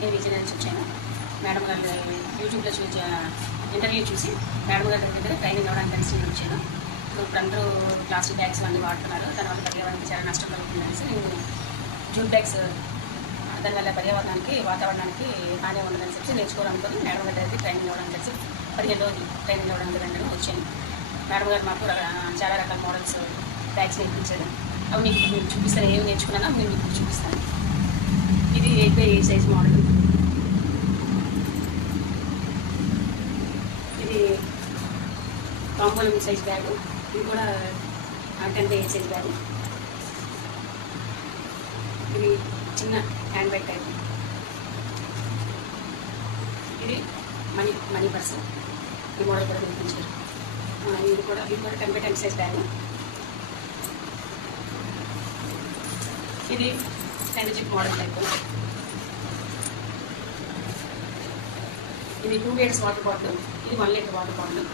నేను విజయనగరం నుంచి వచ్చాను. మేడం గారు యూట్యూబ్లో చూసి ఇంటర్వ్యూ చూసి మేడం గారి దగ్గర ట్రైనింగ్ అవ్వడానికి కలిసి నేను వచ్చాను. ఇప్పుడు అందరూ ప్లాస్టిక్ బ్యాగ్స్ అన్నీ వాడుతున్నారు, దానివల్ల పర్యావరణానికి చాలా నష్టం కలుగుతుంది అనేసి నేను జూట్ బ్యాగ్స్ దానివల్ల పర్యావరణానికి వాతావరణానికి హాని ఉండదని చెప్పి నేర్చుకోవాలనుకుని మేడం గారి దగ్గర ట్రైనింగ్ అవ్వడానికి కలిసి 15 రోజులు ట్రైనింగ్ అవ్వడానికి వెంటనే వచ్చాను. మేడం గారు మాకు చాలా రకాల మోడల్స్ బ్యాగ్స్ నేర్పించారు. అవి మీకు చూపిస్తాను, ఏమి నేర్చుకున్నానో నేను మీకు చూపిస్తాను. ఇది 8x8 సైజ్ మోడల్. ఇది కాంపోలం సైజ్ బ్యాగ్. ఇది కూడా 10x8 సైజ్ బ్యాగ్. ఇది చిన్న హ్యాండ్ బ్యాగ్ టైప్. ఇది మనీ పర్స్. ఈ మోడల్ కూడా నేర్పించారు. ఇది కూడా 10x10 సైజ్ బ్యాగ్. ఇది 10 జిప్ మోడల్ టైప్. ఇది 2 లీటర్స్ వాటర్ బాటిల్. ఇది 1 లీటర్ వాటర్ బాటిల్.